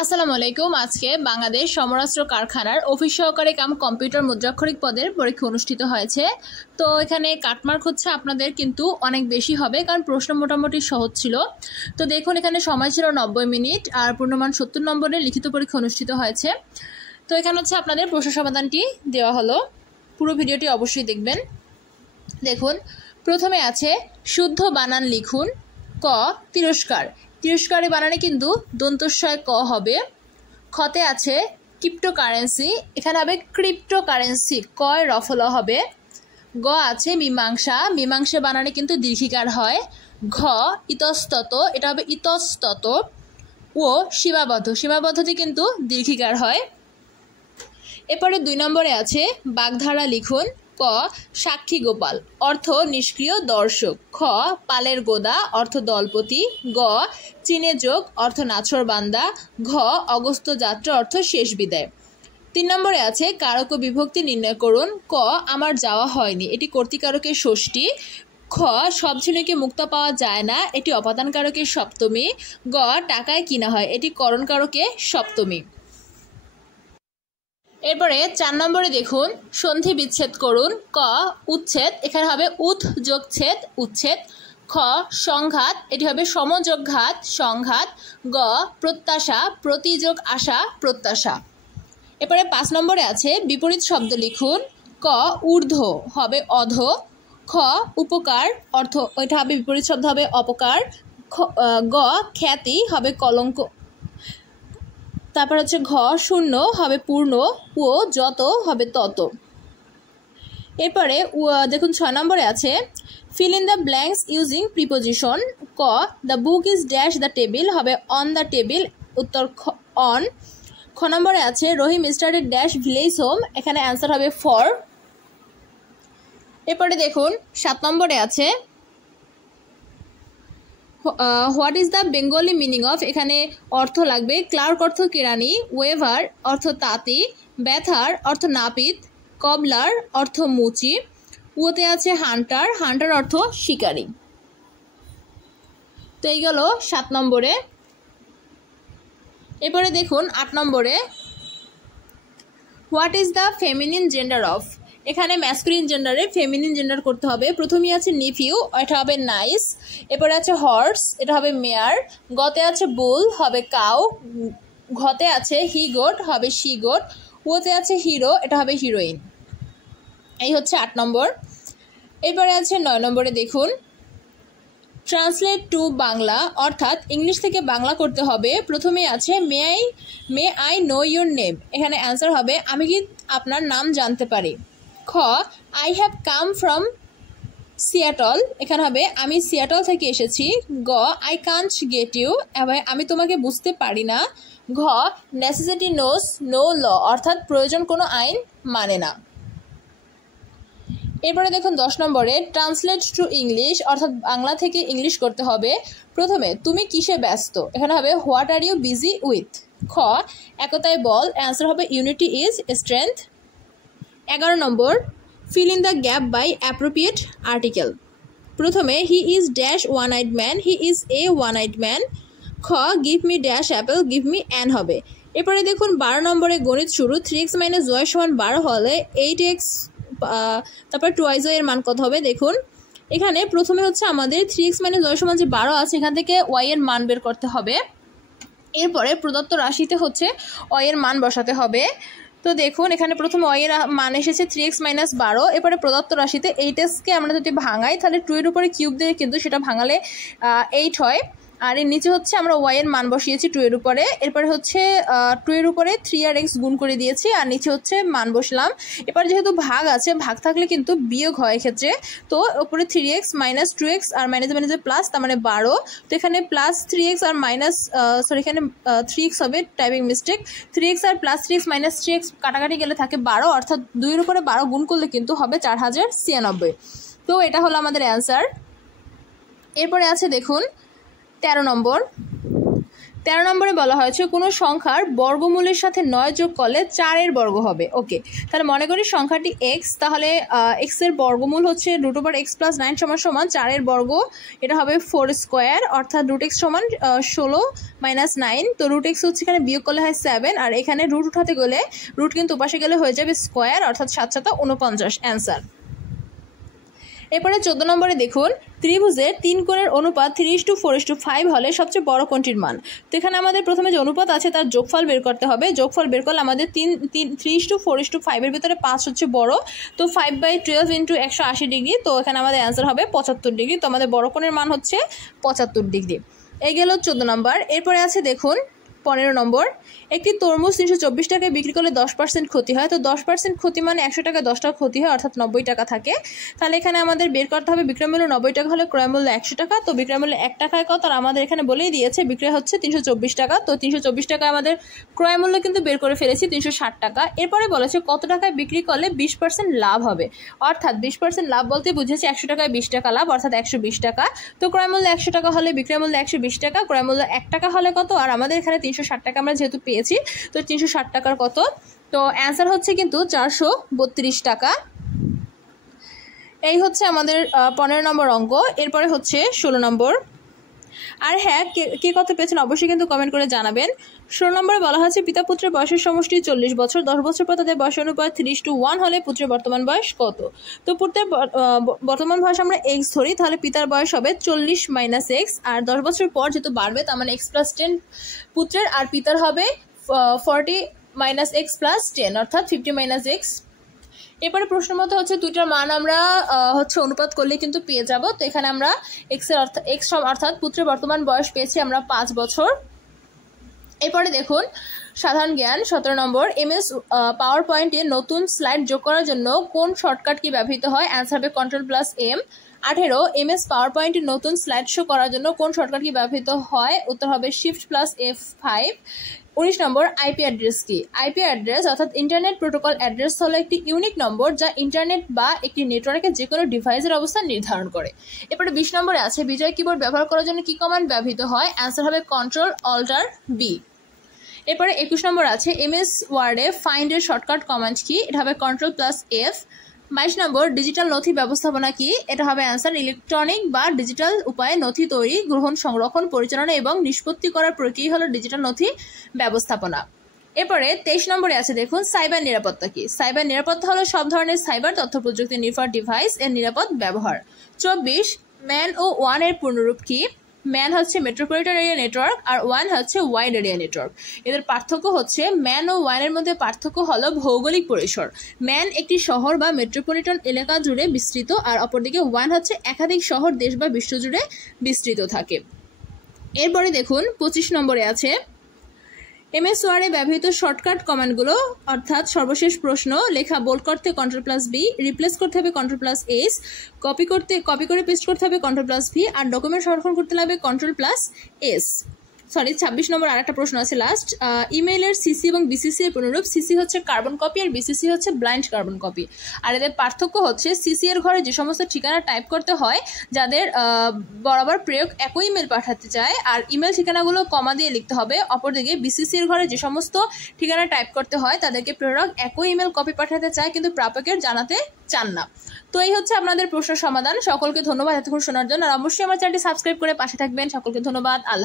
আসসালামু আলাইকুম। আজকে বাংলাদেশ সমরাস্ত্র কারখানার অফিস সহকারী কাম কম্পিউটার মুদ্রাক্ষরিক পদের পরীক্ষা অনুষ্ঠিত হয়েছে। তো এখানে কাটমার্ক হচ্ছে আপনাদের কিন্তু অনেক বেশি হবে, কারণ প্রশ্ন মোটামুটি সহজ ছিল। তো দেখুন, এখানে সময় ছিল 90 মিনিট আর পূর্ণমান 70 নম্বরের লিখিত পরীক্ষা অনুষ্ঠিত হয়েছে। তো এখানে হচ্ছে আপনাদের প্রশ্ন সমাধানটি দেওয়া হলো, পুরো ভিডিওটি অবশ্যই দেখবেন। দেখুন, প্রথমে আছে শুদ্ধ বানান লিখুন। ক, তিরস্কার। তিরস্কারে বানানে কিন্তু দন্তস্বয় ক হবে। খতে আছে ক্রিপ্টোকারেন্সি, এখানে হবে ক্রিপ্টোকারেন্সি, কয় রফল হবে। গ আছে মীমাংসা, মীমাংসা বানানে কিন্তু দীর্ঘিকার হয়। ঘ ইতস্তত, এটা হবে ইতস্তত। ও সীমাবদ্ধ, সীমাবদ্ধতে কিন্তু দীর্ঘিকার হয়। এরপরে 2 নম্বরে আছে বাগধারা লিখুন। ক, সাক্ষী গোপাল, অর্থ নিষ্ক্রিয় দর্শক। খ, পালের গোদা, অর্থ দলপতি। গ, চীনে যোগ, অর্থ নাছর বান্দা। ঘ, অগস্ত্য যাত্রা, অর্থ শেষ বিদায়। 3 নম্বরে আছে কারক ও বিভক্তি নির্ণয় করুন। ক, আমার যাওয়া হয়নি, এটি কর্তৃকারকের ষষ্ঠী। খ, সব ঝিনুকে মুক্তা পাওয়া যায় না, এটি অপাদান কারকের সপ্তমী। গ, টাকায় কিনা হয়, এটি করণকারকের সপ্তমী। এরপরে 4 নম্বরে দেখুন, সন্ধি বিচ্ছেদ করুন। ক, উচ্ছেদ, এখানে হবে উৎ যোগ ছেদ, উচ্ছেদ। খ, সংঘাত, এটি হবে সমযোগ ঘাত, সংঘাত। গ, প্রত্যাশা, প্রতি যোগ আশা, প্রত্যাশা। এরপরে 5 নম্বরে আছে বিপরীত শব্দ লিখুন। ক, ঊর্ধ্ব হবে অধ। খ, উপকার, অর্থ এটা হবে বিপরীত শব্দ হবে অপকার। গ, খ্যাতি হবে কলঙ্ক। তারপর হচ্ছে ঘ, শূন্য হবে পূর্ণ। ও, যত হবে তত। এরপরে দেখুন 6 নম্বরে আছে fill in the blanks using preposition. ক, the book is dash the table, হবে অন দ্য টেবিল, উত্তর অন। খ নম্বরে আছে Rahim started dash village home, এখানে অ্যান্সার হবে ফর। এরপরে দেখুন 7 নম্বরে আছে what is the Bengali meaning of, এখানে অর্থ লাগবে ক্লার্ক অর্থ কেরানি, ওয়েভার অর্থ তাঁতি, ব্যাথার অর্থ নাপিত, কবলার অর্থ মুচি। ওতে আছে হান্টার, হান্টার অর্থ শিকারী। তো এই গেল 7 নম্বরে। এরপরে দেখুন 8 নম্বরে what is the feminine gender of, এখানে ম্যাসকুলিন জেন্ডারে ফেমিনিন জেন্ডার করতে হবে। প্রথমেই আছে নিফিউ, এটা হবে নাইস। এরপরে আছে হর্স, এটা হবে মেয়ার। গতে আছে বুল, হবে কাউ। ঘতে আছে হি গোট, হবে শি গোট। ওতে আছে হিরো, এটা হবে হিরোইন। এই হচ্ছে 8 নম্বর। এরপরে আছে 9 নম্বরে দেখুন ট্রান্সলেট টু বাংলা, অর্থাৎ ইংলিশ থেকে বাংলা করতে হবে। প্রথমে আছে may I know your name, এখানে অ্যান্সার হবে আমি কি আপনার নাম জানতে পারি। খ, I have come from Seattle, এখানে হবে আমি সিয়াটল থেকে এসেছি। গ, আই কান্ট গেট ইউ, আমি তোমাকে বুঝতে পারি না। ঘ, নেসেসিটি নোস নো ল, অর্থাৎ প্রয়োজন কোনো আইন মানে না। এরপরে দেখুন 10 নম্বরে ট্রান্সলেট টু ইংলিশ, অর্থাৎ বাংলা থেকে ইংলিশ করতে হবে। প্রথমে তুমি কিসে ব্যস্ত, এখানে হবে what are you busy with. খ, একতায় বল, অ্যান্সার হবে ইউনিটি ইজ স্ট্রেংথ। 11 নম্বর fill in the gap by appropriate article. প্রথমে he is dash one eyed man, he is a one eyed man. খ, give me dash apple, give me an হবে। এরপরে দেখুন 12 নম্বরে গণিত শুরু। 3x - y = 12 হলে 8x তারপর টুয়াইজ এর মান কত হবে। দেখুন এখানে প্রথমে হচ্ছে আমাদের 3x - y = যে 12 আছে, এখান থেকে y এর মান বের করতে হবে। এরপরে প্রদত্ত রাশিতে হচ্ছে y এর মান বসাতে হবে। তো দেখুন এখানে প্রথমে y এর মান এসেছে 3x - 12। এরপরে প্রদত্ত রাশিতে 8xকে আমরা যদি ভাঙাই তাহলে 2 এর উপরে কিউব দিয়ে কিন্তু সেটা ভাঙালে 8 হয়। আর এর নিচে হচ্ছে আমরা y এর মান বসিয়েছি 2 এর উপরে। এরপরে হচ্ছে 2 এর উপরে 3 আর x গুণ করে দিয়েছি, আর নিচে হচ্ছে মান বসলাম। এবার যেহেতু ভাগ আছে, ভাগ থাকলে কিন্তু বিয়োগ হয় এক্ষেত্রে। তো উপরে 3x - 2x আর মাইনাসে প্লাস, তার মানে 12। তো এখানে প্লাস 3x আর মাইনাস এখানে 3x হবে, টাইপিং মিস্টেক। 3x আর প্লাস 3x মাইনাস 3x কাটাকাটি গেলে থাকে 12, অর্থাৎ 2 এর উপরে 12 গুণ করলে কিন্তু হবে 4096। তো এটা হলো আমাদের অ্যান্সার। এরপরে আছে দেখুন 13 নম্বর 13 নম্বরে বলা হয়েছে কোনো সংখ্যার বর্গমূলের সাথে 9 যোগ করলে 4 বর্গ হবে। ওকে, তাহলে মনে করি সংখ্যাটি x, তাহলে x এর বর্গমূল হচ্ছে √x + 9 সমান 4 বর্গ, এটা হবে 4 স্কোয়ার, অর্থাৎ √x সমান 16 - 9। তো √x হচ্ছে এখানে বিয়োগ করলে হয় 7, আর এখানে রুট উঠাতে গেলে রুট কিন্তু উপাশে গেলে হয়ে যাবে স্কোয়ার, অর্থাৎ 7 × 7 = 49 অ্যান্সার। এরপরে 14 নম্বরে দেখুন ত্রিভুজের 3 কোণের অনুপাত 3:4:5 হলে সবচেয়ে বড় কোণটির মান। তো এখানে আমাদের প্রথমে যে অনুপাত আছে তার যোগফল বের করতে হবে। যোগফল বের করলে আমাদের 3:4:5 এর ভিতরে 5 হচ্ছে বড়, তো 5/12 × 180 ডিগ্রি, তো এখানে আমাদের অ্যান্সার হবে 75 ডিগ্রি। তো আমাদের বড় কোণের মান হচ্ছে 75 ডিগ্রি। এই গেল 14 নম্বর। এরপরে আছে দেখুন 15 নম্বর, একটি তরমুজ 324 টাকায় বিক্রি করলে 10% ক্ষতি হয়। তো 10% ক্ষতি মানে 100 টাকায় 10 টাকা ক্ষতি হয়, অর্থাৎ 90 টাকা থাকে। তাহলে এখানে আমাদের বের করতে হবে বিক্রয় মূল্য 90 টাকা হলে ক্রয় মূল্য 100 টাকা। তো বিক্রয় মূল্য 1 টাকায় কত, আর আমাদের এখানে বলেই দিয়েছে বিক্রয় হচ্ছে 324 টাকা। তো 324 টাকা আমাদের ক্রয় মূল্য কিন্তু বের করে ফেলেছি 360 টাকা। এরপরে বলেছে কত টাকায় বিক্রি করলে 20% লাভ হবে, অর্থাৎ 20% লাভ বলতে বুঝেছি 100 টাকায় 20 টাকা লাভ, অর্থাৎ 120 টাকা। তো ক্রয় মূল্য 100 টাকা হলে বিক্রয় মূল্য 120 টাকা, ক্রয় মূল্য 1 টাকা হলে কত, আর আমাদের এখানে 360 টাকা আমরা যেহেতু পেয়েছি, তো 360 টাকার কত, তো অ্যান্সার হচ্ছে কিন্তু 432 টাকা। এই হচ্ছে আমাদের 15 নম্বর অঙ্ক। এরপরে হচ্ছে 16 নম্বর। আর হ্যাঁ, কে কত পেয়েছেন অবশ্যই কিন্তু কমেন্ট করে জানাবেন। 16 নম্বরে বলা হয়েছে পিতা পুত্রের বয়সের সমষ্টি 40 বছর, 10 বছর পর তাদের বয়স অনুপাত 3:1 হলে পুত্রের বর্তমান বয়স কত। তো পুত্রের বর্তমান বয়স আমরা x ধরি, তাহলে পিতার বয়স হবে 40 - x, আর 10 বছর পর যেহেতু বাড়বে তার মানে x + 10 পুত্রের, আর পিতার হবে 40 - x + 10, অর্থাৎ 50 - x। এরপরে প্রশ্ন মতো হচ্ছে দুইটার মান আমরা হচ্ছে অনুপাত করলে কিন্তু পেয়ে যাব। তো এখানে আমরা অর্থাৎ পুত্রের বর্তমান বয়স পেয়েছি আমরা 5 বছর। এরপরে দেখুন সাধারণ জ্ঞান 17 নম্বর, MS পাওয়ার পয়েন্টে নতুন স্লাইড যোগ করার জন্য কোন শর্টকাট কি ব্যবহৃত হয়, অ্যান্সার হবে Ctrl+M। 18 MS পাওয়ার পয়েন্টে নতুন স্লাইড শো করার জন্য কোন শর্টকাট কি ব্যবহৃত হয়, উত্তর হবে Shift+F5। 19 নম্বর, আইপি অ্যাড্রেস কি। আইপি অ্যাড্রেস অর্থাৎ ইন্টারনেট প্রোটোকল অ্যাড্রেস হলো একটি ইউনিক নম্বর যা ইন্টারনেট বা একটি নেটওয়ার্কের যে কোনো ডিভাইসের অবস্থান নির্ধারণ করে। এরপরে 20 নম্বরে আছে বিজয় কিবোর্ড ব্যবহার করার জন্য কি কমান্ড ব্যবহৃত হয়, অ্যান্সার হবে Ctrl+Alt+B। এরপরে 21 নম্বর আছে MS ওয়ার্ডে ফাইন্ডের শর্টকাট কমান্ড কি, এটা হবে Ctrl+F। 22 নম্বর, ডিজিটাল নথি ব্যবস্থাপনা কি, এটা হবে অ্যান্সার ইলেকট্রনিক বা ডিজিটাল উপায়ে নথি তৈরি, গ্রহণ, সংরক্ষণ, পরিচালনা এবং নিষ্পত্তি করার প্রক্রিয়া হলো ডিজিটাল নথি ব্যবস্থাপনা। এরপরে 23 নম্বরে আছে দেখুন সাইবার নিরাপত্তা কি। সাইবার নিরাপত্তা হলো সব ধরনের সাইবার তথ্য প্রযুক্তি নির্ভর ডিভাইস এর নিরাপদ ব্যবহার। 24 ম্যান ও ওয়ান এর পূর্ণরূপ কি। ম্যান হচ্ছে মেট্রোপলিটন এরিয়া নেটওয়ার্ক, আর ওয়ান হচ্ছে ওয়াইড এরিয়া নেটওয়ার্ক। এদের পার্থক্য হচ্ছে ম্যান ও ওয়ানের মধ্যে পার্থক্য হলো ভৌগোলিক পরিসর। ম্যান একটি শহর বা মেট্রোপলিটন এলাকা জুড়ে বিস্তৃত, আর অপরদিকে ওয়ান হচ্ছে একাধিক শহর, দেশ বা বিশ্ব জুড়ে বিস্তৃত থাকে। এরপরে দেখুন 25 নম্বরে আছে MS ওয়ার্ডে ব্যবহৃত শর্টকাট কমান্ডগুলো, অর্থাৎ সর্বশেষ প্রশ্ন লেখা বোল্ড করতে Ctrl+B, রিপ্লেস করতে হবে Ctrl+S, কপি করে পেস্ট করতে হবে Ctrl+V, আর ডকুমেন্ট সংরক্ষণ করতে লাগবে Ctrl+S। 26 নম্বর আর একটা প্রশ্ন আছে লাস্ট, ইমেইলের সিসি এবং বিসিসি এর পুনরূপ। সিসি হচ্ছে কার্বন কপি আর বিসিসি হচ্ছে ব্লাইন্ড কার্বন কপি। আর এদের পার্থক্য হচ্ছে সিসি এর ঘরে যে সমস্ত ঠিকানা টাইপ করতে হয় যাদের বরাবর প্রেরক একই ইমেল পাঠাতে চায়, আর ইমেল ঠিকানাগুলো কমা দিয়ে লিখতে হবে। অপরদিকে বিসিসি এর ঘরে যে সমস্ত ঠিকানা টাইপ করতে হয় তাদেরকে প্রেরক একই ইমেল কপি পাঠাতে চায় কিন্তু প্রাপকের জানাতে চান না। তো এই হচ্ছে আপনাদের প্রশ্ন সমাধান। সকলকে ধন্যবাদ এতক্ষণ শোনার জন্য, আর অবশ্যই আমার চ্যানেলটি সাবস্ক্রাইব করে পাশে থাকবেন। সকলকে ধন্যবাদ। আল্লাহ।